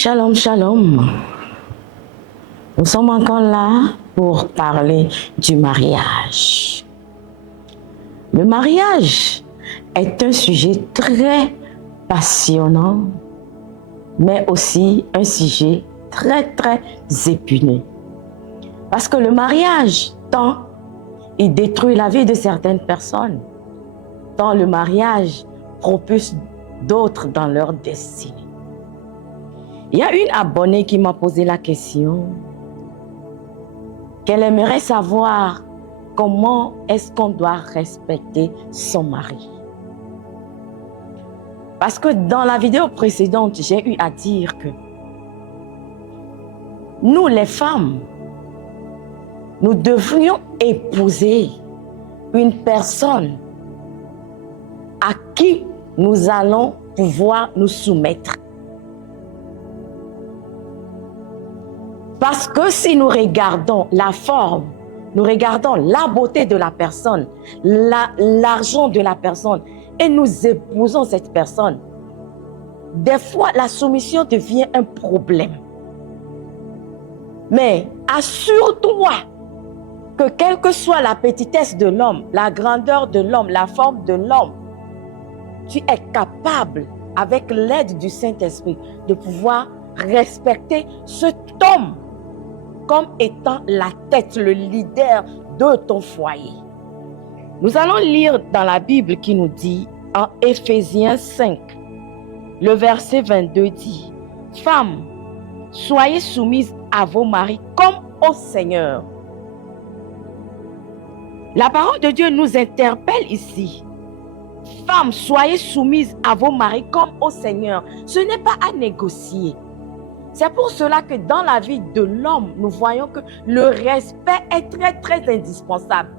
Shalom, shalom. Nous sommes encore là pour parler du mariage. Le mariage est un sujet très passionnant, mais aussi un sujet très épineux. Parce que le mariage, tant il détruit la vie de certaines personnes, tant le mariage propulse d'autres dans leur destinée. Il y a une abonnée qui m'a posé la question qu'elle aimerait savoir comment est-ce qu'on doit respecter son mari. Parce que dans la vidéo précédente, j'ai eu à dire que nous, les femmes, nous devrions épouser une personne à qui nous allons pouvoir nous soumettre. Parce que si nous regardons la forme, nous regardons la beauté de la personne, l'argent de la personne, et nous épousons cette personne, des fois la soumission devient un problème. Mais assure-toi que quelle que soit la petitesse de l'homme, la grandeur de l'homme, la forme de l'homme, tu es capable, avec l'aide du Saint-Esprit, de pouvoir respecter cet homme comme étant la tête, le leader de ton foyer. Nous allons lire dans la Bible qui nous dit, en Éphésiens 5, le verset 22 dit, « Femmes, soyez soumises à vos maris comme au Seigneur. » La parole de Dieu nous interpelle ici. « Femmes, soyez soumises à vos maris comme au Seigneur. » Ce n'est pas à négocier. C'est pour cela que dans la vie de l'homme, nous voyons que le respect est très indispensable.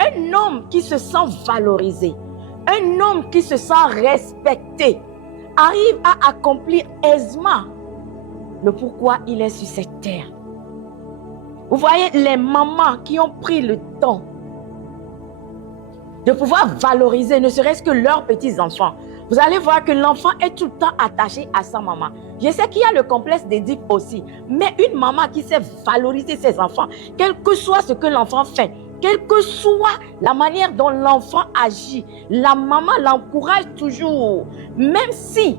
Un homme qui se sent valorisé, un homme qui se sent respecté, arrive à accomplir aisément le pourquoi il est sur cette terre. Vous voyez les mamans qui ont pris le temps de pouvoir valoriser ne serait-ce que leurs petits-enfants. Vous allez voir que l'enfant est tout le temps attaché à sa maman. Je sais qu'il y a le complexe d'Édipe aussi, mais une maman qui sait valoriser ses enfants, quel que soit ce que l'enfant fait, quelle que soit la manière dont l'enfant agit, la maman l'encourage toujours. Même si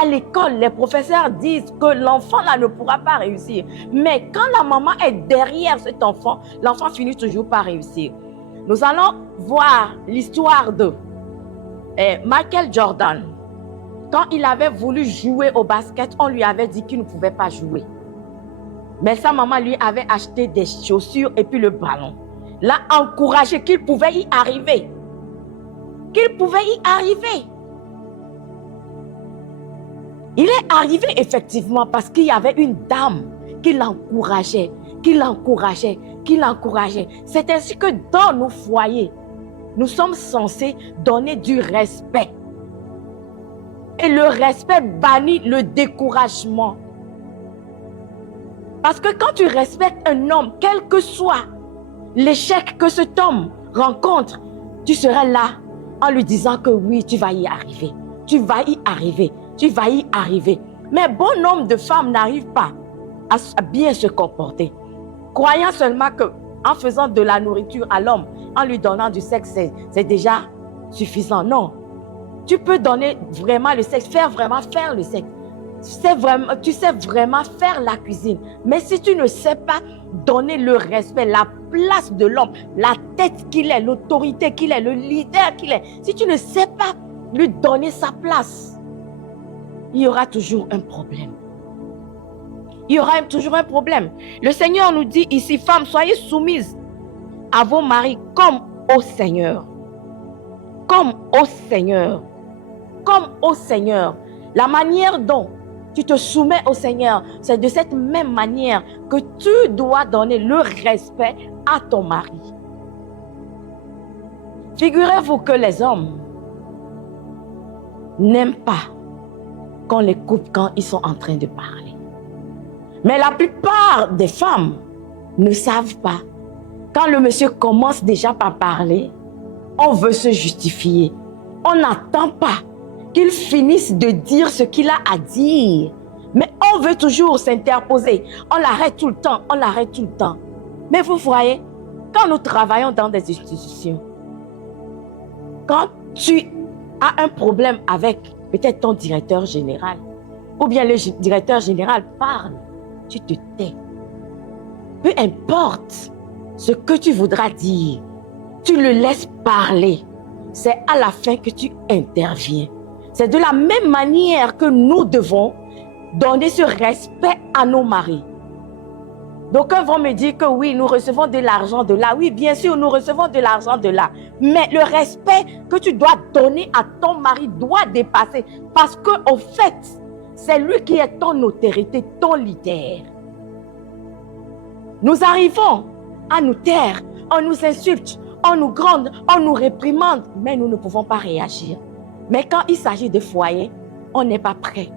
à l'école, les professeurs disent que l'enfant là ne pourra pas réussir. Mais quand la maman est derrière cet enfant, l'enfant finit toujours par réussir. Nous allons voir l'histoire de Michael Jordan. Quand il avait voulu jouer au basket, on lui avait dit qu'il ne pouvait pas jouer. Mais sa maman lui avait acheté des chaussures et puis le ballon. L'a encouragé qu'il pouvait y arriver. Qu'il pouvait y arriver. Il est arrivé effectivement parce qu'il y avait une dame qui l'encourageait, C'est ainsi que dans nos foyers, nous sommes censés donner du respect. Et le respect bannit le découragement. Parce que quand tu respectes un homme, quel que soit l'échec que cet homme rencontre, tu seras là en lui disant que oui, tu vas y arriver. Tu vas y arriver. Tu vas y arriver. Mais bon nombre de femmes n'arrivent pas à bien se comporter. Croyant seulement qu'en faisant de la nourriture à l'homme, en lui donnant du sexe, c'est déjà suffisant. Non. Tu peux donner vraiment le sexe, faire le sexe. Tu sais vraiment faire la cuisine. Mais si tu ne sais pas donner le respect, la place de l'homme, la tête qu'il est, l'autorité qu'il est, le leader qu'il est, si tu ne sais pas lui donner sa place, il y aura toujours un problème. Il y aura toujours un problème. Le Seigneur nous dit ici, femmes, soyez soumises à vos maris comme au Seigneur. Comme au Seigneur. Comme au Seigneur. La manière dont tu te soumets au Seigneur, c'est de cette même manière que tu dois donner le respect à ton mari. Figurez-vous que les hommes n'aiment pas qu'on les coupe quand ils sont en train de parler. Mais la plupart des femmes ne savent pas. Quand le monsieur commence déjà par parler, on veut se justifier. On n'attend pas qu'il finisse de dire ce qu'il a à dire. Mais on veut toujours s'interposer. On l'arrête tout le temps, on l'arrête tout le temps. Mais vous voyez, quand nous travaillons dans des institutions, quand tu as un problème avec peut-être ton directeur général, ou bien le directeur général parle, tu te tais. Peu importe ce que tu voudras dire, tu le laisses parler. C'est à la fin que tu interviens. C'est de la même manière que nous devons donner ce respect à nos maris. D'aucuns vont me dire que oui, nous recevons de l'argent de là. Oui, bien sûr, nous recevons de l'argent de là. Mais le respect que tu dois donner à ton mari doit dépasser. Parce qu'au fait, c'est lui qui est ton autorité, ton leader. Nous arrivons à nous taire, on nous insulte, on nous gronde, on nous réprimande, mais nous ne pouvons pas réagir. Mais quand il s'agit de foyer, on n'est pas prêt.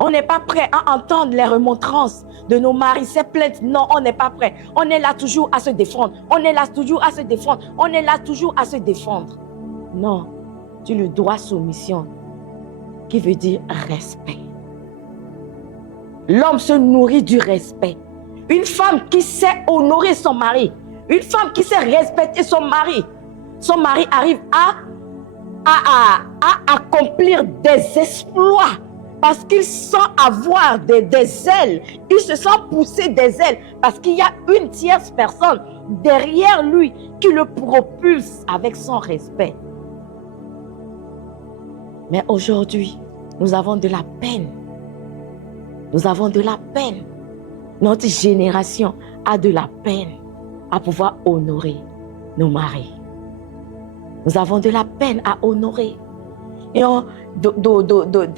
On n'est pas prêt à entendre les remontrances de nos maris, ces plaintes. Non, on n'est pas prêt. On est là toujours à se défendre. On est là toujours à se défendre. On est là toujours à se défendre. Non, tu lui dois soumission, qui veut dire respect. L'homme se nourrit du respect. Une femme qui sait honorer son mari, une femme qui sait respecter son mari arrive à accomplir des exploits parce qu'il sent avoir des ailes, il se sent pousser des ailes parce qu'il y a une tierce personne derrière lui qui le propulse avec son respect. Mais aujourd'hui, nous avons de la peine. Nous avons de la peine. Notre génération a de la peine à pouvoir honorer nos maris. Nous avons de la peine à honorer. Et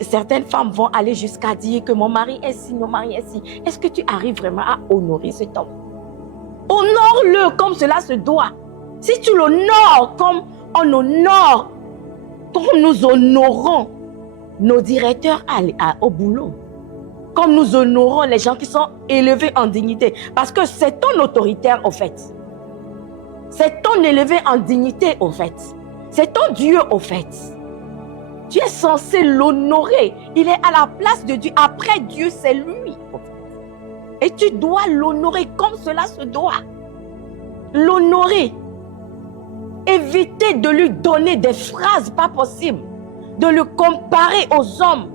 certaines femmes vont aller jusqu'à dire que mon mari est ci, mon mari est ci. Est-ce que tu arrives vraiment à honorer cet homme? Honore-le comme cela se doit. Si tu l'honores comme on honore, comme nous honorons nos directeurs au boulot, comme nous honorons les gens qui sont élevés en dignité. Parce que c'est ton autoritaire au fait. C'est ton élevé en dignité au fait. C'est ton Dieu au fait. Tu es censé l'honorer. Il est à la place de Dieu. Après Dieu, c'est lui. Et tu dois l'honorer comme cela se doit. L'honorer. Éviter de lui donner des phrases pas possibles. De le comparer aux hommes.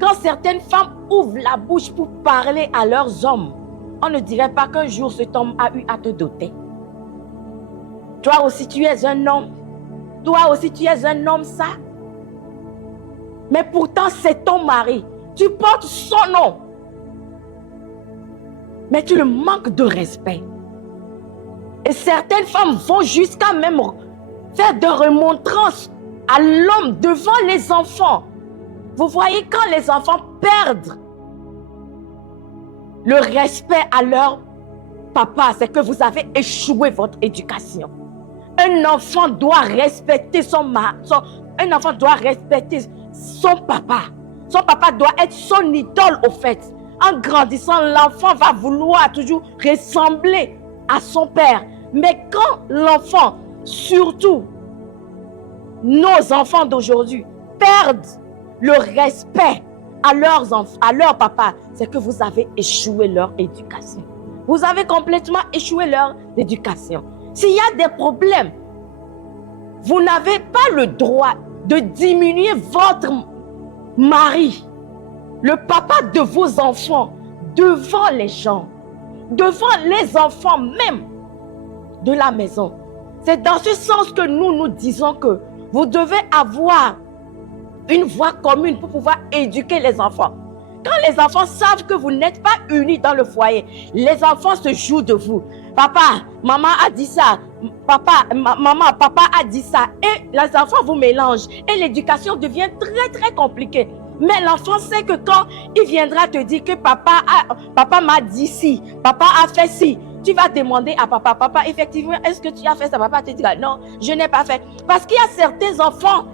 Quand certaines femmes ouvrent la bouche pour parler à leurs hommes, on ne dirait pas qu'un jour cet homme a eu à te doter. Toi aussi tu es un homme. Toi aussi tu es un homme ça. Mais pourtant c'est ton mari. Tu portes son nom. Mais tu le manques de respect. Et certaines femmes vont jusqu'à même faire des remontrances à l'homme devant les enfants. Vous voyez, quand les enfants perdent le respect à leur papa, c'est que vous avez échoué votre éducation. Un enfant doit respecter un enfant doit respecter son papa. Son papa doit être son idole au fait. En grandissant, l'enfant va vouloir toujours ressembler à son père. Mais quand l'enfant, surtout nos enfants d'aujourd'hui, perdent le respect à leur papa, c'est que vous avez échoué leur éducation. Vous avez complètement échoué leur éducation. S'il y a des problèmes, vous n'avez pas le droit de diminuer votre mari, le papa de vos enfants, devant les gens, devant les enfants même de la maison. C'est dans ce sens que nous disons que vous devez avoir une voix commune pour pouvoir éduquer les enfants. Quand les enfants savent que vous n'êtes pas unis dans le foyer, les enfants se jouent de vous. Papa, maman a dit ça. Maman, papa a dit ça. Et les enfants vous mélangent. Et l'éducation devient très, très compliquée. Mais l'enfant sait que quand il viendra te dire que papa m'a dit ci, papa a fait ci, tu vas demander à papa, papa, effectivement, est-ce que tu as fait ça? Papa te dira, non, je n'ai pas fait. Parce qu'il y a certains enfants,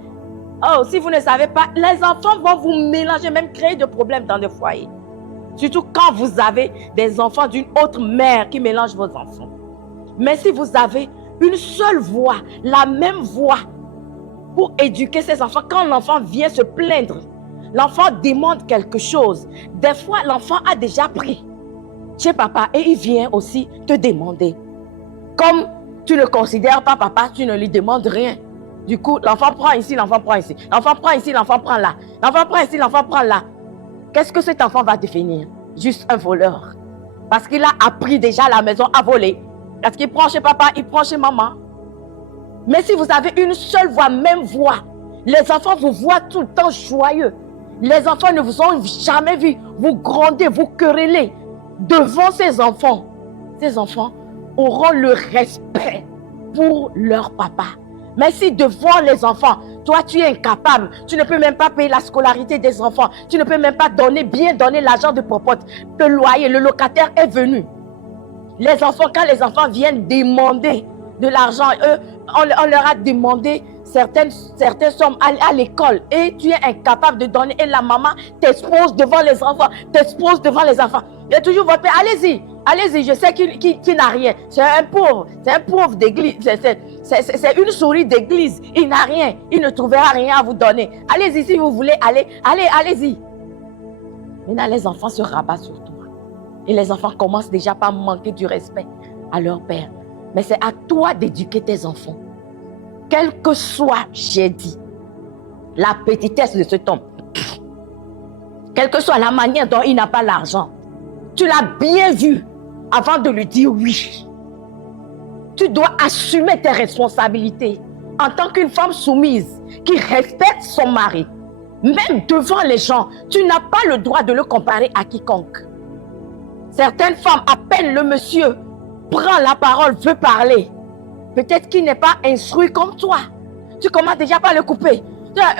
oh, si vous ne savez pas, les enfants vont vous mélanger, même créer des problèmes dans le foyer. Surtout quand vous avez des enfants d'une autre mère qui mélangent vos enfants. Mais si vous avez une seule voix, la même voix pour éduquer ces enfants, quand l'enfant vient se plaindre, l'enfant demande quelque chose. Des fois, l'enfant a déjà pris chez papa et il vient aussi te demander. Comme tu ne considères pas papa, tu ne lui demandes rien. Du coup, l'enfant prend ici, l'enfant prend ici. L'enfant prend ici, l'enfant prend là. L'enfant prend ici, l'enfant prend là. Qu'est-ce que cet enfant va devenir? Juste un voleur. Parce qu'il a appris déjà à la maison à voler. Parce qu'il prend chez papa, il prend chez maman. Mais si vous avez une seule voix, même voix, les enfants vous voient tout le temps joyeux. Les enfants ne vous ont jamais vu vous gronder, vous quereller devant ces enfants. Ces enfants auront le respect pour leur papa. Mais si devant les enfants, toi tu es incapable, tu ne peux même pas payer la scolarité des enfants, tu ne peux même pas bien donner l'argent de popote, le loyer, le locataire est venu. Les enfants, quand les enfants viennent demander de l'argent, eux, on leur a demandé certaines sommes à l'école et tu es incapable de donner et la maman t'expose devant les enfants, Il y a toujours votre père, allez-y, je sais qu'il n'a rien. C'est un pauvre d'église, c'est une souris d'église, il n'a rien, il ne trouvera rien à vous donner. Allez-y si vous voulez, allez-y. Maintenant, les enfants se rabattent sur toi. Et les enfants commencent déjà par manquer du respect à leur père. Mais c'est à toi d'éduquer tes enfants. Quel que soit, j'ai dit, la petitesse de cet homme, quelle que soit la manière dont il n'a pas l'argent, tu l'as bien vu avant de lui dire oui. Tu dois assumer tes responsabilités en tant qu'une femme soumise qui respecte son mari. Même devant les gens, tu n'as pas le droit de le comparer à quiconque. Certaines femmes, à peine le monsieur prend la parole, veut parler. Peut-être qu'il n'est pas instruit comme toi. Tu commences déjà par le couper.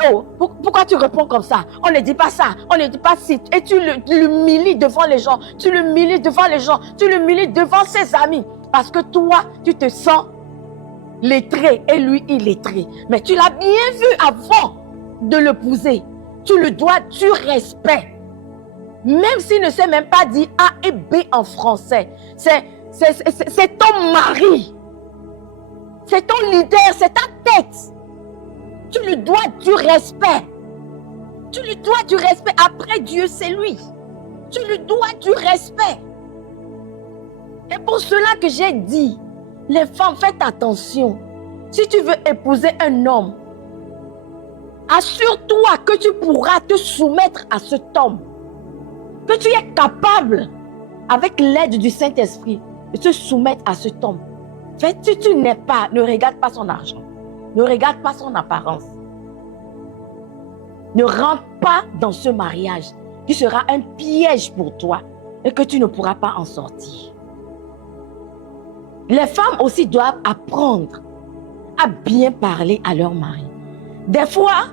Oh, pourquoi tu réponds comme ça? On ne dit pas ça, on ne dit pas ci. Et tu l'humilies devant les gens. Tu l'humilies devant les gens. Tu l'humilies devant ses amis. Parce que toi, tu te sens lettré et lui illettré. Mais tu l'as bien vu avant de l'épouser. Tu le dois du respect. Même s'il ne sait même pas dire A et B en français. C'est ton mari. C'est ton leader, c'est ta tête. Tu lui dois du respect. Tu lui dois du respect. Après Dieu, c'est lui. Tu lui dois du respect. Et pour cela que j'ai dit, les femmes, faites attention. Si tu veux épouser un homme, assure-toi que tu pourras te soumettre à cet homme. Que tu es capable, avec l'aide du Saint-Esprit, de te soumettre à cet homme. Si tu n'es pas, ne regarde pas son argent. Ne regarde pas son apparence. Ne rentre pas dans ce mariage qui sera un piège pour toi et que tu ne pourras pas en sortir. Les femmes aussi doivent apprendre à bien parler à leur mari. Des fois,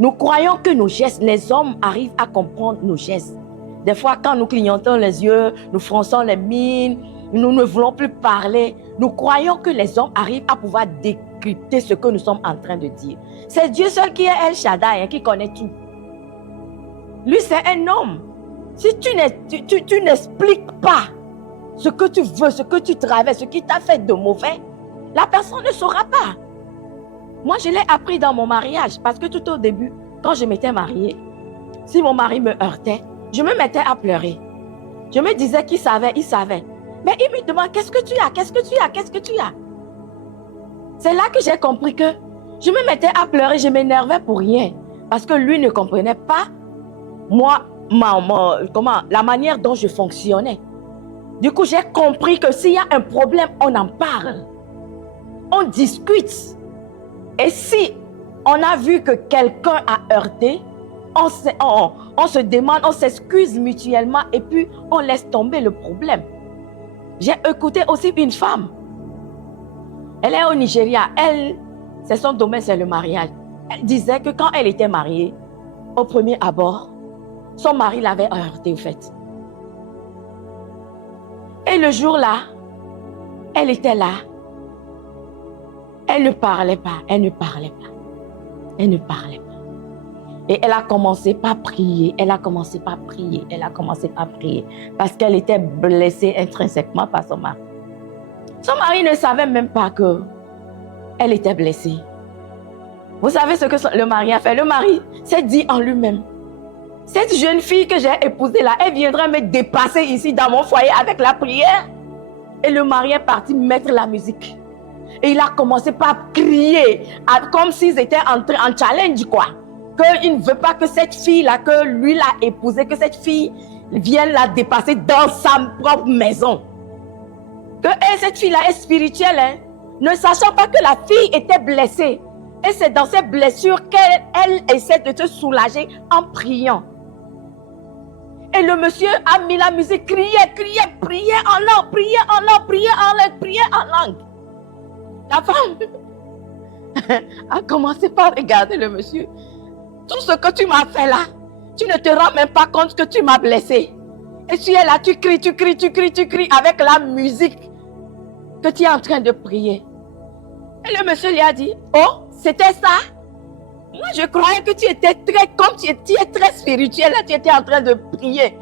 nous croyons que nos gestes, les hommes arrivent à comprendre nos gestes. Des fois, quand nous clignotons les yeux, nous fronçons les mines, nous ne voulons plus parler, nous croyons que les hommes arrivent à pouvoir décrypter ce que nous sommes en train de dire. C'est Dieu seul qui est El Shaddai, qui connaît tout. Lui, c'est un homme. Si tu n'expliques pas ce que tu veux, ce que tu traverses, ce qui t'a fait de mauvais, la personne ne saura pas. Moi, je l'ai appris dans mon mariage parce que tout au début, quand je m'étais mariée, si mon mari me heurtait, je me mettais à pleurer. Je me disais qu'il savait, il savait. Mais il me demande, qu'est-ce que tu as? Qu'est-ce que tu as? Qu'est-ce que tu as? C'est là que j'ai compris que je me mettais à pleurer, je m'énervais pour rien. Parce que lui ne comprenait pas, moi, la manière dont je fonctionnais. Du coup, j'ai compris que s'il y a un problème, on en parle. On discute. Et si on a vu que quelqu'un a heurté, on se demande, on s'excuse mutuellement et puis on laisse tomber le problème. J'ai écouté aussi une femme. Elle est au Nigeria. C'est son domaine, c'est le mariage. Elle disait que quand elle était mariée, au premier abord, son mari l'avait heurtée au fait. Et le jour-là, elle était là. Elle ne parlait pas. Et elle a commencé par prier. Parce qu'elle était blessée intrinsèquement par son mari. Son mari ne savait même pas qu'elle était blessée. Vous savez ce que le mari a fait? Le mari s'est dit en lui-même, Cette jeune fille que j'ai épousée là, elle viendra me dépasser ici dans mon foyer avec la prière. Et le mari est parti mettre la musique. Et il a commencé par crier, comme s'ils étaient en challenge, quoi. Qu'il ne veut pas que cette fille-là, que lui l'a épousée, que cette fille vienne la dépasser dans sa propre maison. Que cette fille-là est spirituelle, hein, ne sachant pas que la fille était blessée. Et c'est dans cette blessure qu'elle essaie de se soulager en priant. Et le monsieur a mis la musique, priait en langue, priait en langue. La femme a commencé par regarder le monsieur. Tout ce que tu m'as fait là, tu ne te rends même pas compte que tu m'as blessé. Et tu es là, tu cries avec la musique que tu es en train de prier. Et le monsieur lui a dit, oh, c'était ça? Moi, je croyais que tu étais tu es très spirituel, là, tu étais en train de prier.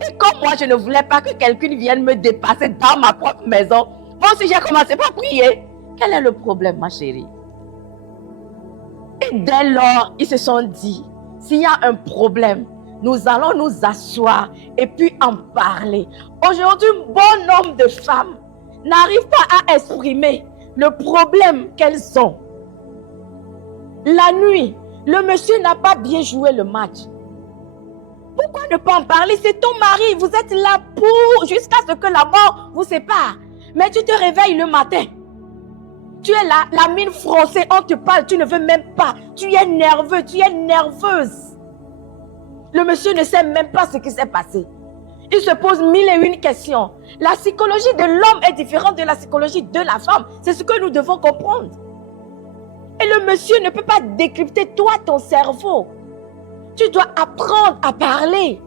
Et comme moi, je ne voulais pas que quelqu'un vienne me dépasser dans ma propre maison, moi aussi, j'ai commencé par prier. Quel est le problème, ma chérie? Et dès lors, ils se sont dit, s'il y a un problème, nous allons nous asseoir et puis en parler. Aujourd'hui, bon nombre de femmes n'arrivent pas à exprimer le problème qu'elles ont. La nuit, le monsieur n'a pas bien joué le match. Pourquoi ne pas en parler? C'est ton mari, vous êtes là pour jusqu'à ce que la mort vous sépare. Mais tu te réveilles le matin. Tu es là, la mine froncée, on te parle, tu ne veux même pas. Tu es nerveux, tu es nerveuse. Le monsieur ne sait même pas ce qui s'est passé. Il se pose mille et une questions. La psychologie de l'homme est différente de la psychologie de la femme. C'est ce que nous devons comprendre. Et le monsieur ne peut pas décrypter toi, ton cerveau. Tu dois apprendre à parler,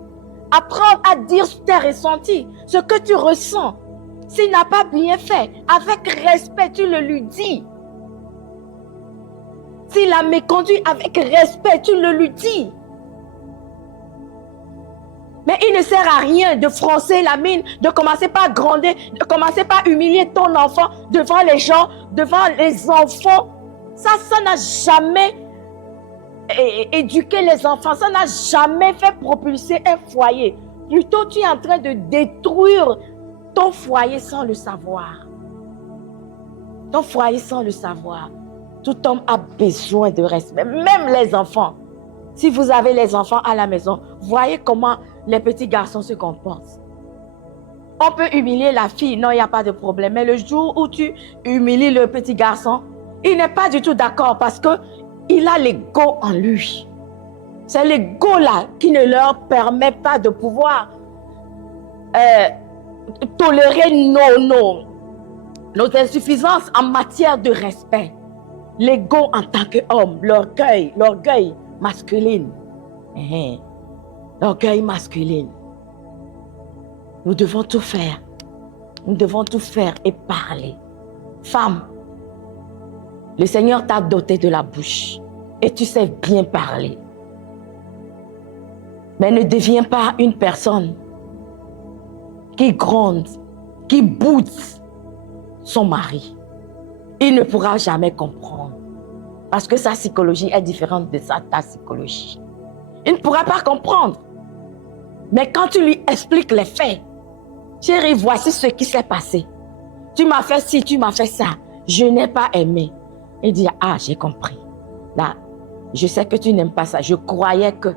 apprendre à dire tes ressentis, ce que tu ressens. S'il n'a pas bien fait, avec respect, tu le lui dis. S'il a méconduit avec respect, tu le lui dis. Mais il ne sert à rien de froncer la mine, de commencer par gronder, de commencer par humilier ton enfant devant les gens, devant les enfants. Ça n'a jamais éduqué les enfants, ça n'a jamais fait propulser un foyer. Plutôt, tu es en train de détruire ton foyer sans le savoir. Ton foyer sans le savoir. Tout homme a besoin de respect, même les enfants. Si vous avez les enfants à la maison, voyez comment les petits garçons se comportent. On peut humilier la fille, non, il n'y a pas de problème. Mais le jour où tu humilies le petit garçon, il n'est pas du tout d'accord parce qu'il a l'ego en lui. C'est l'ego là qui ne leur permet pas de pouvoir tolérer nos insuffisances en matière de respect. L'ego en tant qu'homme, l'orgueil masculin. L'orgueil masculin. Nous devons tout faire. Nous devons tout faire et parler. Femme, le Seigneur t'a doté de la bouche et tu sais bien parler. Mais ne deviens pas une personne qui gronde, qui boude son mari. Il ne pourra jamais comprendre parce que sa psychologie est différente de ta psychologie. Il ne pourra pas comprendre. Mais quand tu lui expliques les faits, chérie, voici ce qui s'est passé. Tu m'as fait ci, tu m'as fait ça. Je n'ai pas aimé. Il dit, ah, j'ai compris. Là, je sais que tu n'aimes pas ça. Je croyais que.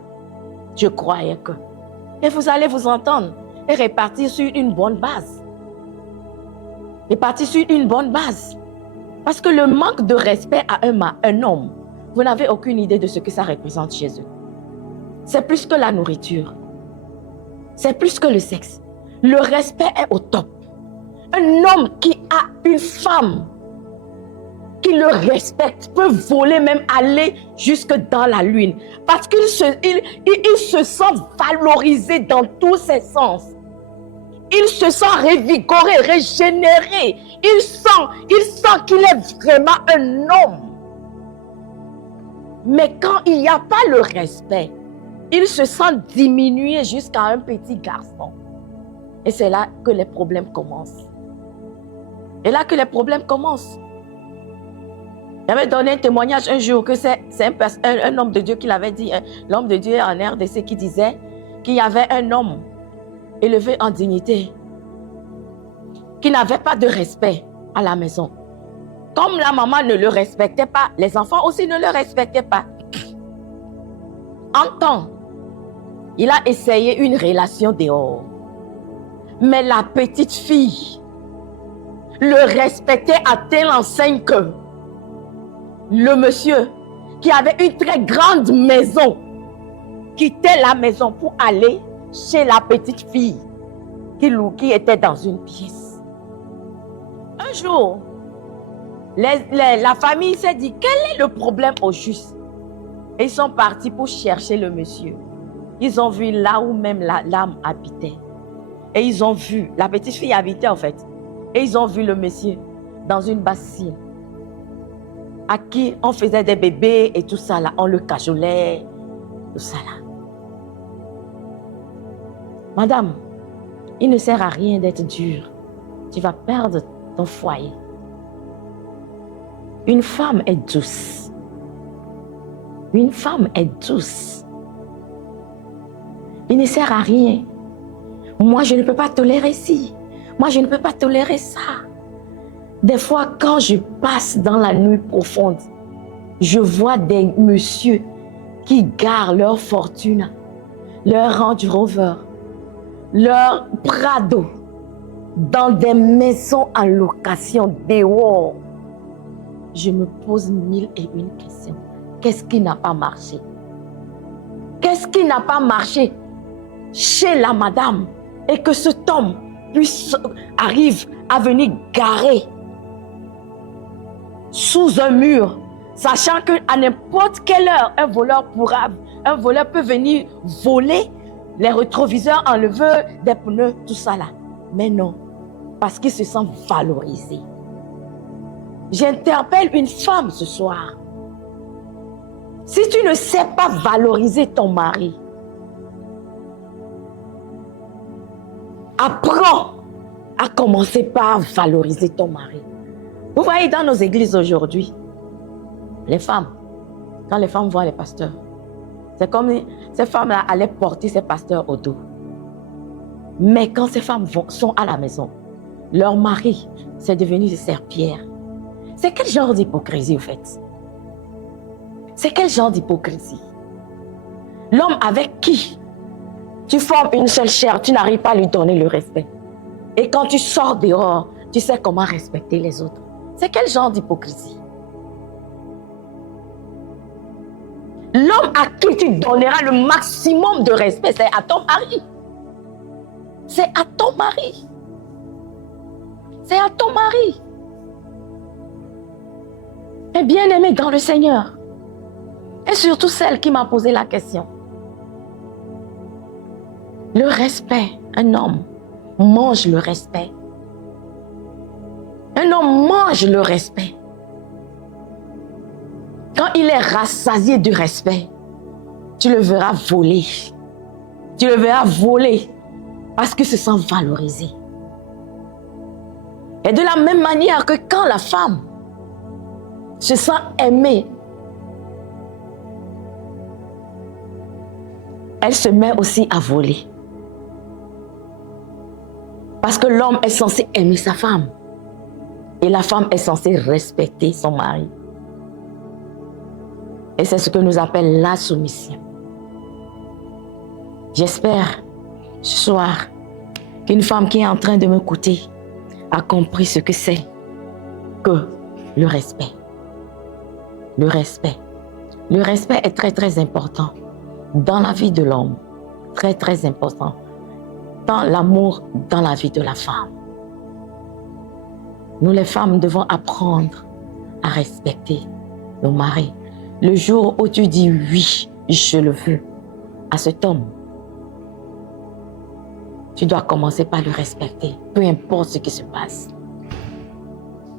Et vous allez vous entendre et repartir sur une bonne base. Parce que le manque de respect à un homme, vous n'avez aucune idée de ce que ça représente chez eux. C'est plus que la nourriture. C'est plus que le sexe. Le respect est au top. Un homme qui a une femme qui le respecte peut voler, même aller jusque dans la lune. Parce qu'il se sent valorisé dans tous ses sens. Il se sent revigoré, régénéré. Il sent qu'il est vraiment un homme. Mais quand il n'y a pas le respect, il se sent diminué jusqu'à un petit garçon. Et c'est là que les problèmes commencent. J'avais donné un témoignage un jour que c'est un homme de Dieu qui l'avait dit, l'homme de Dieu en RDC qui disait qu'il y avait un homme élevé en dignité qui n'avait pas de respect à la maison. Comme la maman ne le respectait pas, les enfants aussi ne le respectaient pas. En temps, il a essayé une relation dehors. Mais la petite fille le respectait à telle enseigne que le monsieur qui avait une très grande maison quittait la maison pour aller chez la petite fille qui était dans une pièce. Un jour, la famille s'est dit, quel est le problème au juste? Et ils sont partis pour chercher le monsieur. Ils ont vu là où même l'âme habitait. Et ils ont vu, la petite fille habitait en fait. Et ils ont vu le monsieur dans une bassine à qui on faisait des bébés et tout ça là. On le cajolait, tout ça là. Madame, il ne sert à rien d'être dur. Tu vas perdre ton foyer. Une femme est douce. Une femme est douce. Il ne sert à rien. Moi, je ne peux pas tolérer ci. Moi, je ne peux pas tolérer ça. Des fois, quand je passe dans la nuit profonde, je vois des messieurs qui garent leur fortune, leur Range Rover, leur Prado, dans des maisons en location dehors. Je me pose 1001 questions. Qu'est-ce qui n'a pas marché? Qu'est-ce qui n'a pas marché chez la madame et que cet homme arrive à venir garer sous un mur, sachant qu'à n'importe quelle heure, un voleur peut venir voler les rétroviseurs, enlever des pneus, tout ça là. Mais non, parce qu'il se sent valorisé. J'interpelle une femme ce soir. Si tu ne sais pas valoriser ton mari, apprends à commencer par valoriser ton mari. Vous voyez dans nos églises aujourd'hui, les femmes, quand les femmes voient les pasteurs, c'est comme ces femmes-là allaient porter ces pasteurs au dos. Mais quand ces femmes sont à la maison, leur mari, c'est devenu des serpillères. C'est quel genre d'hypocrisie, au fait? C'est quel genre d'hypocrisie? L'homme avec qui tu formes une seule chair, tu n'arrives pas à lui donner le respect. Et quand tu sors dehors, tu sais comment respecter les autres. C'est quel genre d'hypocrisie? L'homme à qui tu donneras le maximum de respect, c'est à ton mari. C'est à ton mari. C'est à ton mari. Et bien-aimé dans le Seigneur. Et surtout celle qui m'a posé la question. Le respect, un homme mange le respect. Un homme mange le respect. Quand il est rassasié du respect, tu le verras voler. Tu le verras voler parce qu'il se sent valorisé. Et de la même manière que quand la femme se sent aimée, elle se met aussi à voler. Parce que l'homme est censé aimer sa femme. Et la femme est censée respecter son mari. Et c'est ce que nous appelons la soumission. J'espère ce soir qu'une femme qui est en train de m'écouter a compris ce que c'est que le respect. Le respect. Le respect est très très important dans la vie de l'homme. Très très important. Dans l'amour dans la vie de la femme. Nous les femmes devons apprendre à respecter nos maris. Le jour où tu dis oui, je le veux à cet homme, tu dois commencer par le respecter, peu importe ce qui se passe.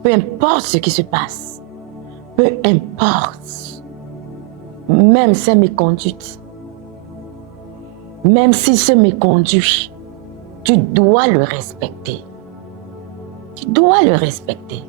Peu importe ce qui se passe. Peu importe. Même ses méconduites. Même s'il se méconduit, tu dois le respecter. Tu dois le respecter.